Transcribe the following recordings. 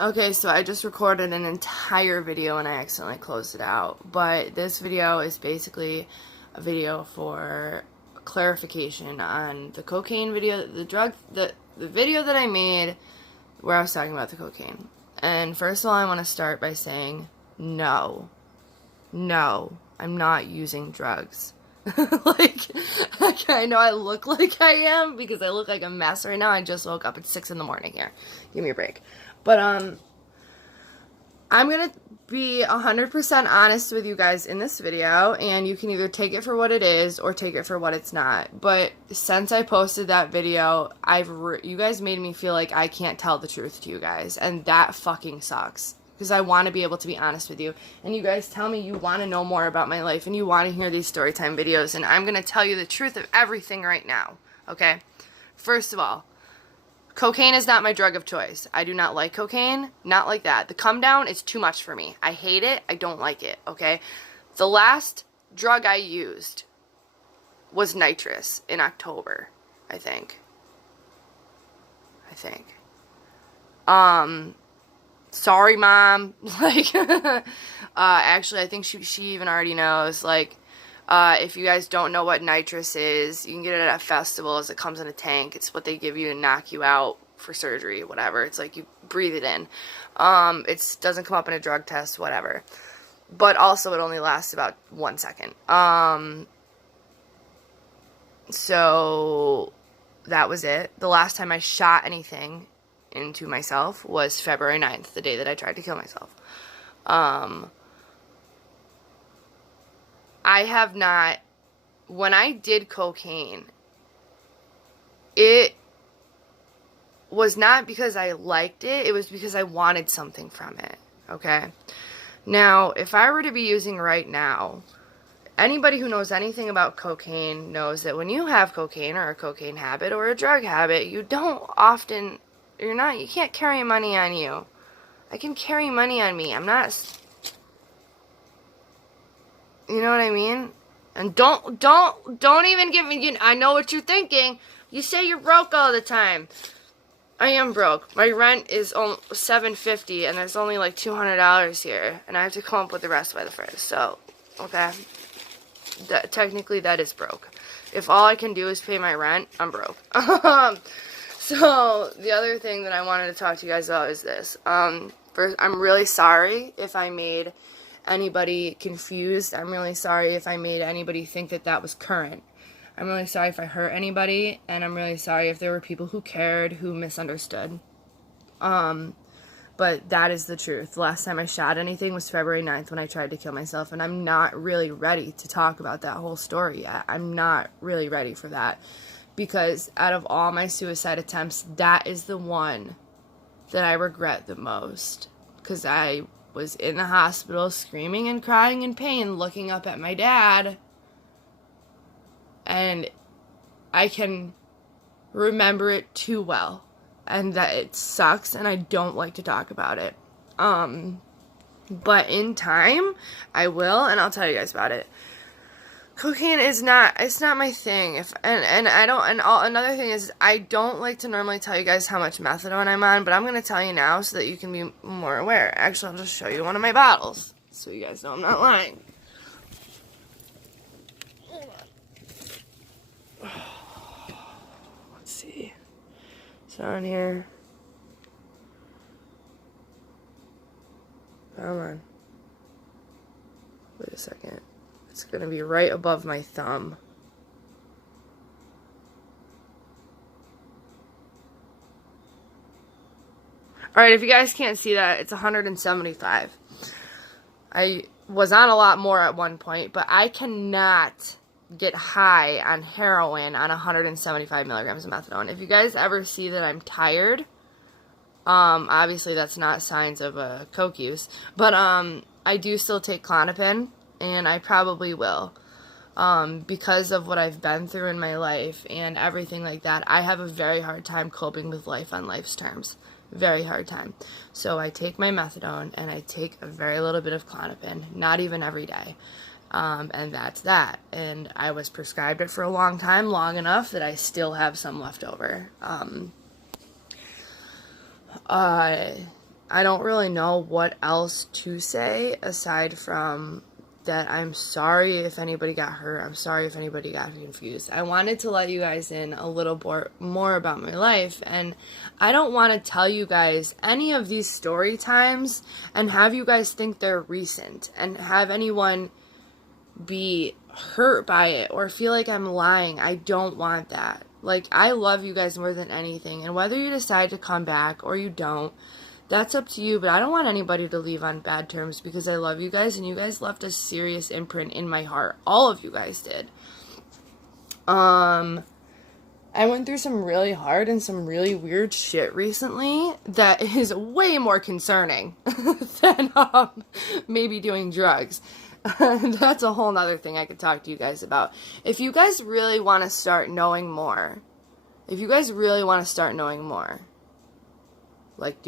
Okay, so I just recorded an entire video and I accidentally closed it out. But this video is basically a video for clarification on the cocaine video, the video that I made where I was talking about the cocaine. And first of all, I want to start by saying no, I'm not using drugs. like, I know I look like I am because I look like a mess right now. I just woke up at 6 in the morning here. Give me a break. But, I'm going to be 100% honest with you guys in this video, and you can either take it for what it is or take it for what it's not. But since I posted that video, you guys made me feel like I can't tell the truth to you guys, and that fucking sucks. Because I want to be able to be honest with you. And you guys tell me you want to know more about my life, and you want to hear these story time videos, and I'm going to tell you the truth of everything right now, okay? First of all, cocaine is not my drug of choice. I do not like cocaine. Not like that. The come down is too much for me. I hate it. I don't like it, okay? The last drug I used was nitrous in October, I think. Sorry, Mom. Like, actually, I think she even already knows. Like, if you guys don't know what nitrous is, you can get it at festivals. It comes in a tank. It's what they give you to knock you out for surgery, whatever. It's like you breathe it in. It doesn't come up in a drug test, whatever. But also, it only lasts about 1 second. So that was it. The last time I shot anything into myself was February 9th, the day that I tried to kill myself. I have not, when I did cocaine, it was not because I liked it, it was because I wanted something from it, okay? Now, if I were to be using right now, anybody who knows anything about cocaine knows that when you have cocaine or a cocaine habit or a drug habit, you don't often, you can't carry money on you. I can carry money on me. I'm not, you know what I mean? And don't even give me, I know what you're thinking. You say you're broke all the time. I am broke. My rent is $750 and there's only like $200 here. And I have to come up with the rest by the first. So, okay. Technically that is broke. If all I can do is pay my rent, I'm broke. So, the other thing that I wanted to talk to you guys about is this. First, I'm really sorry if I made anybody confused. I'm really sorry if I made anybody think that that was current. I'm really sorry if I hurt anybody, and I'm really sorry if there were people who cared, who misunderstood. But that is the truth. The last time I shot anything was February 9th when I tried to kill myself, and I'm not really ready to talk about that whole story yet. I'm not really ready for that. Because out of all my suicide attempts, that is the one that I regret the most. Because I was in the hospital screaming and crying in pain, looking up at my dad. And I can remember it too well. And that it sucks and I don't like to talk about it. But in time, I will, and I'll tell you guys about it. Cocaine is not, it's not my thing. Another thing is, I don't like to normally tell you guys how much methadone I'm on, but I'm going to tell you now so that you can be more aware. Actually, I'll just show you one of my bottles, so you guys know I'm not lying. Hold on. Let's see. It's on here. Come on. Wait a second. It's going to be right above my thumb. Alright, if you guys can't see that, it's 175. I was on a lot more at one point, but I cannot get high on heroin on 175 milligrams of methadone. If you guys ever see that I'm tired, obviously that's not signs of coke use, but I do still take Klonopin. And I probably will, because of what I've been through in my life and everything like that. I have a very hard time coping with life on life's terms. Very hard time. So I take my methadone and I take a very little bit of Klonopin, not even every day. And that's that. And I was prescribed it for a long time, long enough that I still have some left over. I don't really know what else to say aside from that I'm sorry if anybody got hurt. I'm sorry if anybody got confused. I wanted to let you guys in a little more about my life, and I don't want to tell you guys any of these story times and have you guys think they're recent and have anyone be hurt by it or feel like I'm lying. I don't want that. Like, I love you guys more than anything, and whether you decide to come back or you don't, that's up to you, but I don't want anybody to leave on bad terms because I love you guys, and you guys left a serious imprint in my heart. All of you guys did. I went through some really hard and some really weird shit recently that is way more concerning than maybe doing drugs. That's a whole nother thing I could talk to you guys about. If you guys really want to start knowing more, like,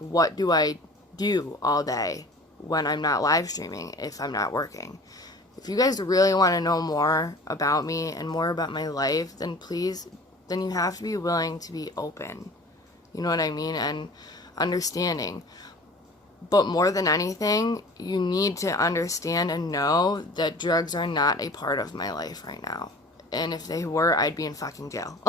what do I do all day when I'm not live streaming, if I'm not working? If you guys really want to know more about me and more about my life, then you have to be willing to be open. You know what I mean? And understanding. But more than anything, you need to understand and know that drugs are not a part of my life right now. And if they were, I'd be in fucking jail.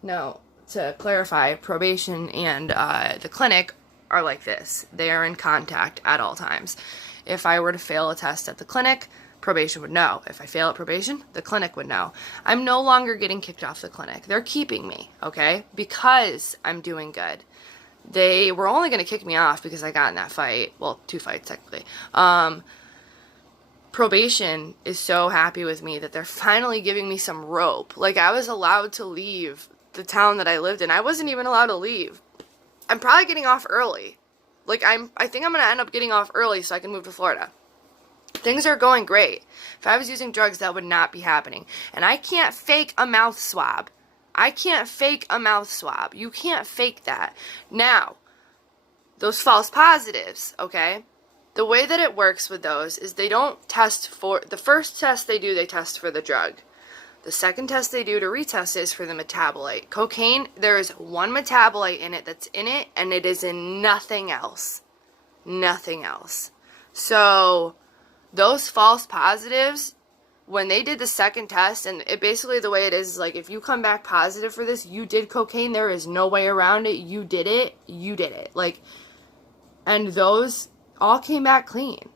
No. To clarify, probation and the clinic are like this. They are in contact at all times. If I were to fail a test at the clinic, probation would know. If I fail at probation, the clinic would know. I'm no longer getting kicked off the clinic. They're keeping me, okay? Because I'm doing good. They were only going to kick me off because I got in that fight. Well, 2 fights, technically. Probation is so happy with me that they're finally giving me some rope. Like, I was allowed to leave the town that I lived in. I wasn't even allowed to leave. I'm probably getting off early. Like, I think I'm going to end up getting off early so I can move to Florida. Things are going great. If I was using drugs, that would not be happening. And I can't fake a mouth swab. You can't fake that. Now, those false positives, okay? The way that it works with those is they don't test for, the first test they do, they test for the drug. The second test they do to retest is for the metabolite. Cocaine, there is one metabolite in it that's in it, and it is in nothing else. Nothing else. So, those false positives, when they did the second test, and it basically the way it is, like, if you come back positive for this, you did cocaine, there is no way around it, you did it. Like, and those all came back clean.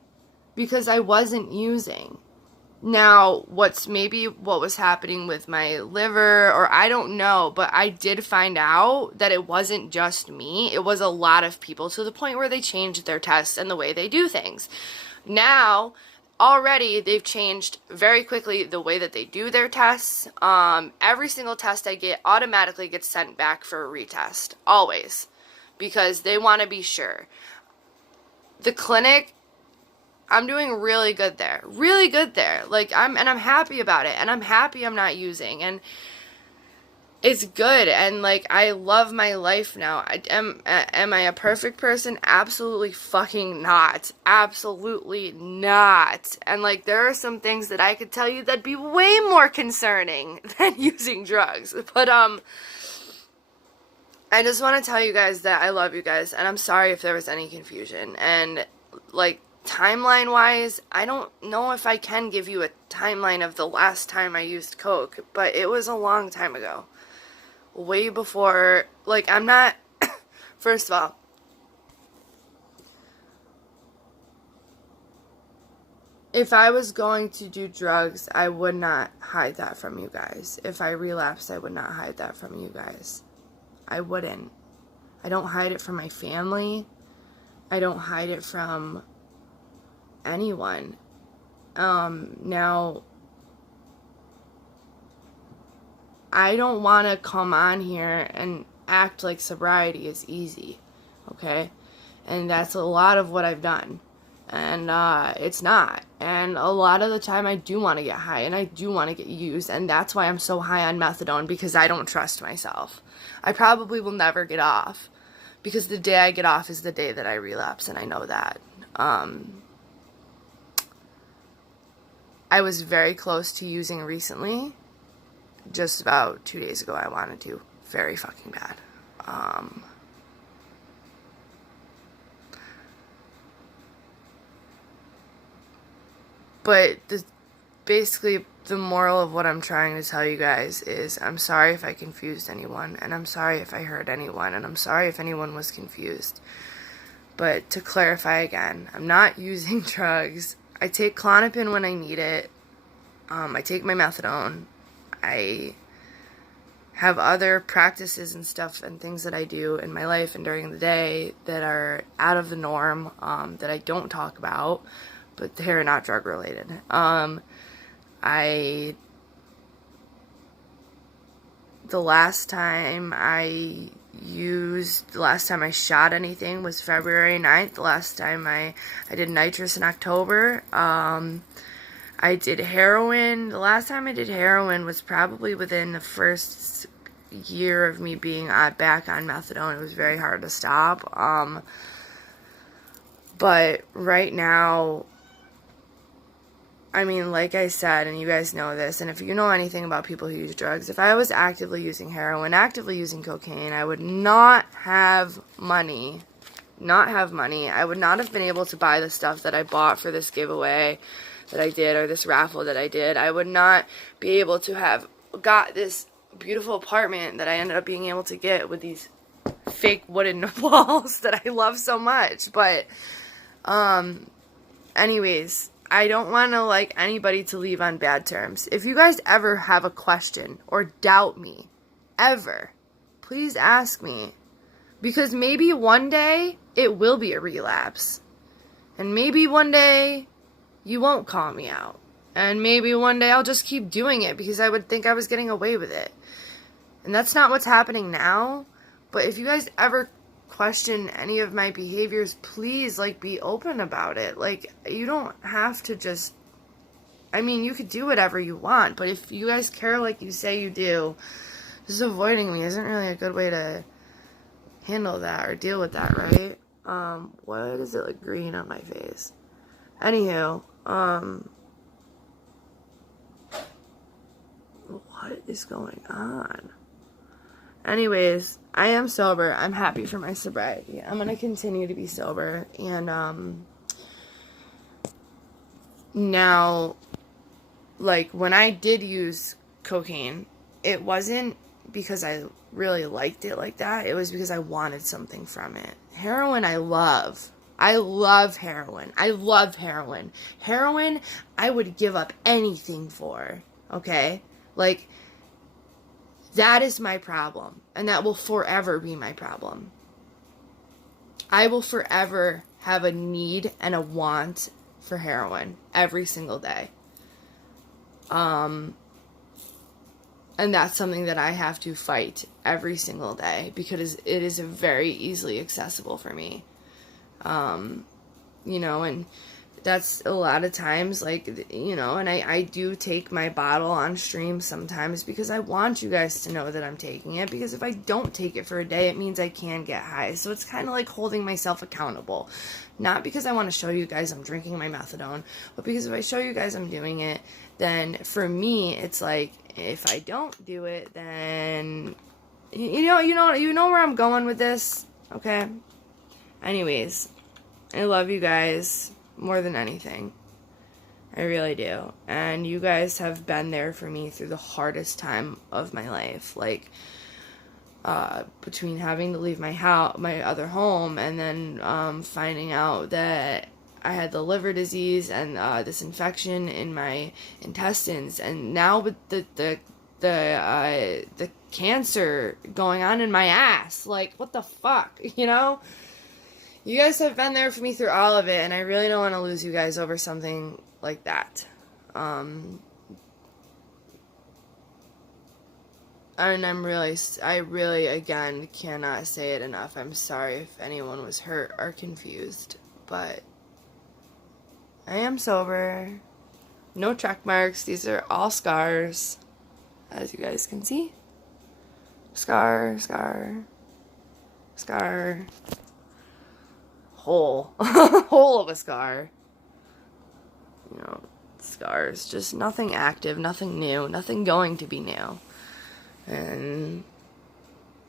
Because I wasn't using. Now, what was happening with my liver, or I don't know, but I did find out that it wasn't just me. It was a lot of people, to the point where they changed their tests and the way they do things. Now, already, they've changed very quickly the way that they do their tests. Every single test I get automatically gets sent back for a retest. Always. Because they want to be sure. The clinic, I'm doing really good there. Really good there. Like, I'm happy about it. And I'm happy I'm not using. And it's good. And, like, I love my life now. Am I a perfect person? Absolutely fucking not. Absolutely not. And, like, there are some things that I could tell you that'd be way more concerning than using drugs. But, I just want to tell you guys that I love you guys. And I'm sorry if there was any confusion. And, like, timeline-wise, I don't know if I can give you a timeline of the last time I used coke, but it was a long time ago. Way before, like, I'm not, first of all, if I was going to do drugs, I would not hide that from you guys. If I relapsed, I would not hide that from you guys. I wouldn't. I don't hide it from my family. I don't hide it from anyone. Now, I don't want to come on here and act like sobriety is easy, okay? And that's a lot of what I've done. And it's not. And a lot of the time I do want to get high and I do want to get used. And that's why I'm so high on methadone, because I don't trust myself. I probably will never get off, because the day I get off is the day that I relapse, and I know that. I was very close to using recently. Just about 2 days ago I wanted to. Very fucking bad. But basically, the moral of what I'm trying to tell you guys is I'm sorry if I confused anyone, and I'm sorry if I hurt anyone, and I'm sorry if anyone was confused. But to clarify again, I'm not using drugs. I take Klonopin when I need it. I take my methadone. I have other practices and stuff and things that I do in my life and during the day that are out of the norm, that I don't talk about, but they're not drug related. The last time I shot anything was February 9th. The last time I did nitrous in October. I did heroin. The last time I did heroin was probably within the first year of me being back on methadone. It was very hard to stop. But right now, I mean, like I said, and you guys know this, and if you know anything about people who use drugs, if I was actively using heroin, actively using cocaine, I would not have money. I would not have been able to buy the stuff that I bought for this giveaway that I did, or this raffle that I did. I would not be able to have got this beautiful apartment that I ended up being able to get with these fake wooden walls that I love so much. But, anyways, I don't want to like anybody to leave on bad terms. If you guys ever have a question or doubt me, ever, please ask me. Because maybe one day it will be a relapse. And maybe one day you won't call me out. And maybe one day I'll just keep doing it because I would think I was getting away with it. And that's not what's happening now. But if you guys ever question any of my behaviors, please, like, be open about it. Like, you don't have to just, I mean, you could do whatever you want. But if you guys care like you say you do, just avoiding me isn't really a good way to handle that or deal with that, right? Why does it look green on my face? Anywho, what is going on? Anyways, I am sober. I'm happy for my sobriety. I'm gonna continue to be sober. And, now, like, when I did use cocaine, it wasn't because I really liked it like that. It was because I wanted something from it. Heroin, I love. I love heroin. I love heroin. Heroin, I would give up anything for. Okay? Like, that is my problem. And that will forever be my problem. I will forever have a need and a want for heroin every single day. And that's something that I have to fight every single day because it is very easily accessible for me. You know, and that's a lot of times, like, you know, and I do take my bottle on stream sometimes because I want you guys to know that I'm taking it, because if I don't take it for a day, it means I can get high. So it's kind of like holding myself accountable. Not because I want to show you guys I'm drinking my methadone, but because if I show you guys I'm doing it, then for me, it's like, if I don't do it, then, you know where I'm going with this, okay? Anyways, I love you guys more than anything. I really do. And you guys have been there for me through the hardest time of my life. Like, between having to leave my other home, and then finding out that I had the liver disease and this infection in my intestines, and now with the cancer going on in my ass. Like, what the fuck, you know? You guys have been there for me through all of it, and I really don't want to lose you guys over something like that. And I really, again, cannot say it enough. I'm sorry if anyone was hurt or confused, but I am sober. No check marks. These are all scars, as you guys can see. Scar, scar, scar. Hole. Hole of a scar. You know, scars. Just nothing active, nothing new, nothing going to be new. And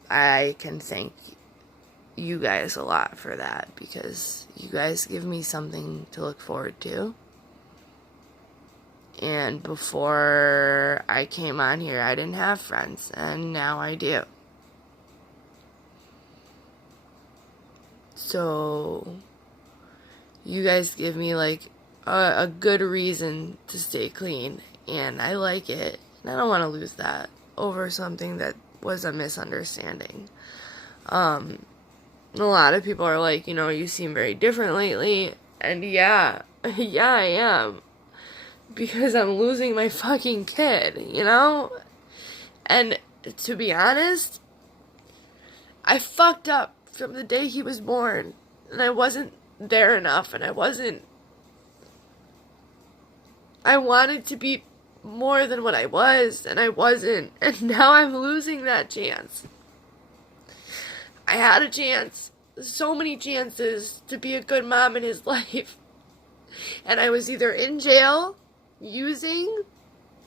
I can thank you guys a lot for that, because you guys give me something to look forward to. And before I came on here, I didn't have friends, and now I do. So, you guys give me, like, a good reason to stay clean, and I like it. And I don't want to lose that over something that was a misunderstanding. A lot of people are like, you know, you seem very different lately, and yeah, I am. Because I'm losing my fucking kid, you know? And to be honest, I fucked up from the day he was born. And I wasn't there enough, and I wanted to be more than what I was, and I wasn't. And now I'm losing that chance. I had a chance, so many chances, to be a good mom in his life. And I was either in jail, using,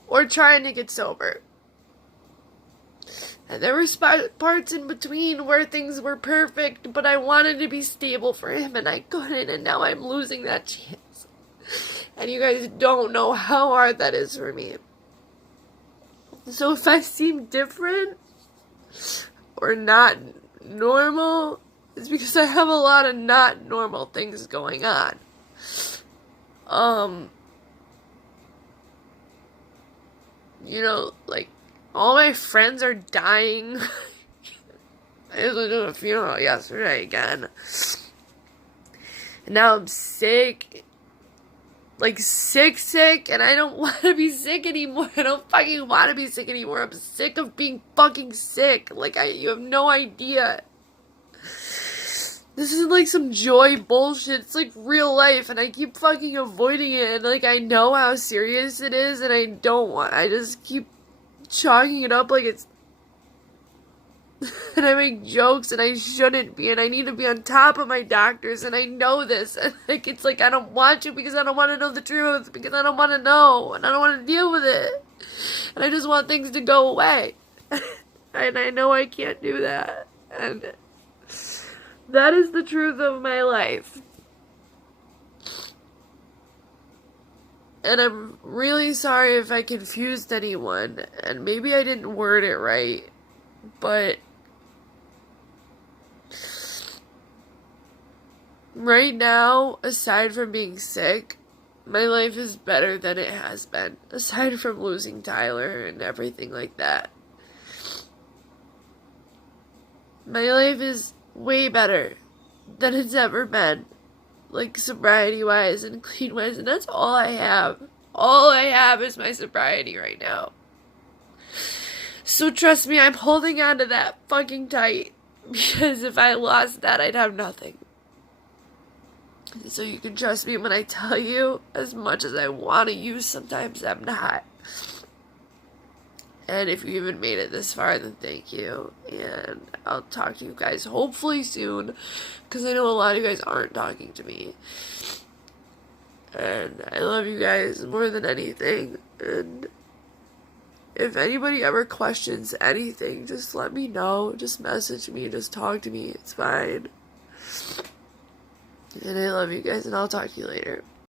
or trying to get sober. And there were parts in between where things were perfect, but I wanted to be stable for him, and I couldn't, and now I'm losing that chance. And you guys don't know how hard that is for me. So if I seem different, or not normal, it's because I have a lot of not normal things going on. You know, like, all my friends are dying. I was doing a funeral yesterday again. And now I'm sick. Like, sick, and I don't want to be sick anymore. I don't fucking want to be sick anymore. I'm sick of being fucking sick. Like, you have no idea. This is like some joy bullshit. It's like real life, and I keep fucking avoiding it. And like, I know how serious it is, and I don't want. I just keep chalking it up like it's. And I make jokes, and I shouldn't be, and I need to be on top of my doctors, and I know this. And like, it's like I don't want to because I don't want to know the truth, because I don't want to know, and I don't want to deal with it, and I just want things to go away. And I know I can't do that, and. That is the truth of my life. And I'm really sorry if I confused anyone, and maybe I didn't word it right, but right now, aside from being sick, my life is better than it has been, aside from losing Tyler and everything like that. My life is way better than it's ever been, like sobriety wise and clean wise, and that's all I have. All I have is my sobriety right now. So trust me, I'm holding on to that fucking tight, because if I lost that, I'd have nothing. So you can trust me when I tell you, as much as I want to use, sometimes I'm not. And if you even made it this far, then thank you. And I'll talk to you guys hopefully soon, because I know a lot of you guys aren't talking to me. And I love you guys more than anything. And if anybody ever questions anything, just let me know. Just message me. Just talk to me. It's fine. And I love you guys, and I'll talk to you later.